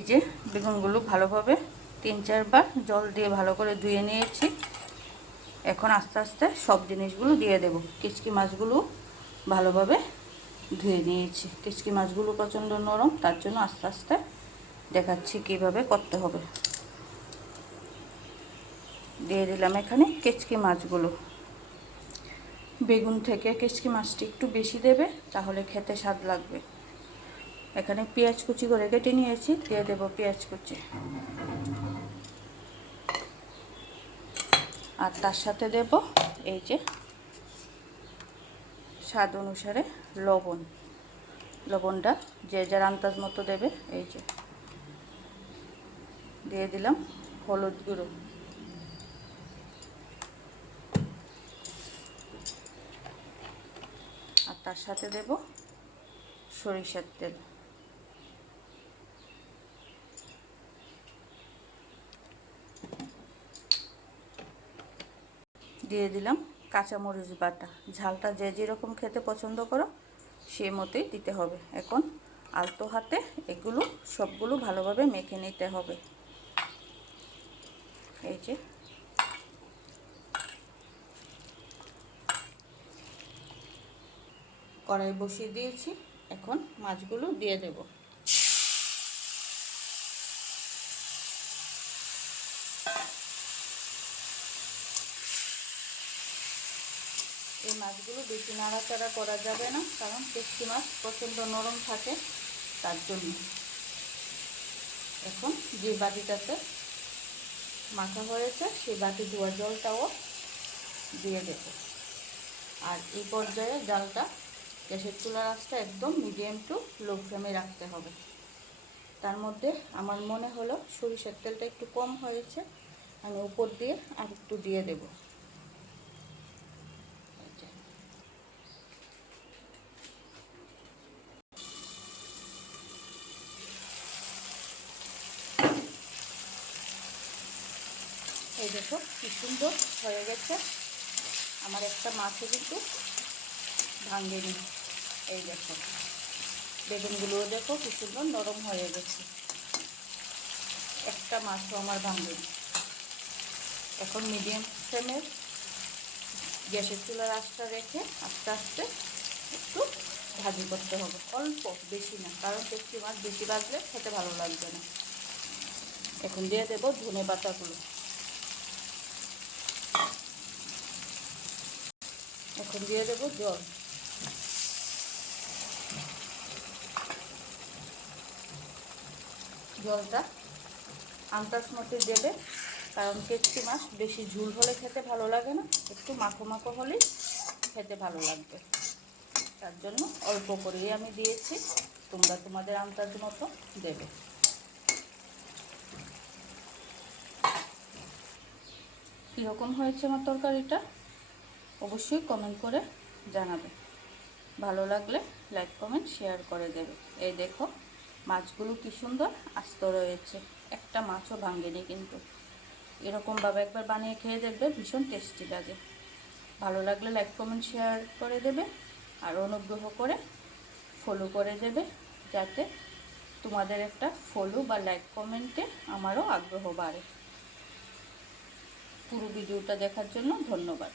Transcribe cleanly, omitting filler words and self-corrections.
এই যে বেগুনগুলো ভালোভাবে 3-4 বার জল দিয়ে ভালো করে ধুয়ে নিয়েছি। এখন আস্তে আস্তে সব জিনিসগুলো দিয়ে দেব। কিচকি মাছগুলো ভালোভাবে ধুয়ে নিয়েছি। কিচকি মাছগুলো প্রচণ্ড নরম, তার জন্য আস্তে আস্তে দেখাচ্ছি কিভাবে করতে হবে। দিয়ে দিলাম এখানে কেচকি মাছগুলো। বেগুন থেকে কেচকি মাছটি একটু বেশি দেবে, তাহলে খেতে স্বাদ লাগবে। এখানে পেঁয়াজ কুচি করে কেটে নিয়েছি, দিয়ে দেব পেঁয়াজ কুচি। আর তার সাথে দেব এই যে স্বাদ অনুসারে লবণ। লবণটা যে যার আন্দাজ মতো দেবে। এই যে দিয়ে দিলাম হলুদ গুঁড়ো। আর তার সাথে দেব সরিষার তেল। দিয়ে দিলাম কাঁচামরিচ বাটা। ঝালটা যে যেরকম খেতে পছন্দ করো সেই মতোই দিতে হবে। এখন আলতো হাতে এগুলো সবগুলো ভালোভাবে মেখে নিতে হবে। এই যে কড়াই বসিয়ে দিয়েছি, এখন মাছগুলো দিয়ে দেব। এই মাছগুলো বেশি নাড়াচাড়া করা যাবে না, কারণ কেচকি মাছ প্রচণ্ড নরম থাকে, তার জন্য। এখন যে বাটিটাতে মাখা হয়েছে সেই বাটি ধোয়া জলটাও দিয়ে দেব। আর এই পর্যায়ে জালটা, গ্যাসের চুলার আঁচটা একদম মিডিয়াম টু লো ফ্লেমে রাখতে হবে। তার মধ্যে আমার মনে হলো সরিষার তেলটা একটু কম হয়েছে, আমি উপর দিয়ে আর একটু দিয়ে দেব। এই দেখো কি সুন্দর হয়ে গেছে। আমার একটা মাছও কিন্তু ভাঙেনি। এই দেখো বেগুনগুলোও দেখো কি সুন্দর নরম হয়ে গেছে, একটা মাছও আমার ভাঙেনি। এখন মিডিয়াম ফ্লেমের গ্যাসের চুলার আঁচটা রেখে আস্তে আস্তে একটু ভাজি করতে হবে, অল্প, বেশি না, কারণ কেচকি মাছ বেশি ভাজলে খেতে ভালো লাগবে না। এখন দিয়ে দেব ধনে পাতাগুলো। এখন দিয়ে দেব জল। জলটা আন্দাজ মতো দেবে, কারণ কেচকি মাছ বেশি ঝুল হলে খেতে ভালো লাগে না, একটু মাখো মাখো হলেই খেতে ভালো লাগবে। তার জন্য অল্প করেই আমি দিয়েছি, তোমরা তোমাদের আন্দাজ মতো দেবে। কীরকম হয়েছে আমার তরকারিটা অবশ্যই কমেন্ট করে জানাবে। ভালো লাগলে লাইক কমেন্ট শেয়ার করে দেবে। এই দেখো মাছগুলো কি সুন্দর আস্ত রয়েছে, একটা মাছও ভাঙেনি কিন্তু। এরকমভাবে একবার বানিয়ে খেয়ে দেখবে, ভীষণ টেস্টি লাগে। ভালো লাগলে লাইক কমেন্ট শেয়ার করে দেবে, আর অনুগ্রহ করে ফলো করে দেবে, যাতে তোমাদের একটা ফলো বা লাইক কমেন্টে আমারও আগ্রহ বাড়ে। পুরো ভিডিওটা দেখার জন্য ধন্যবাদ।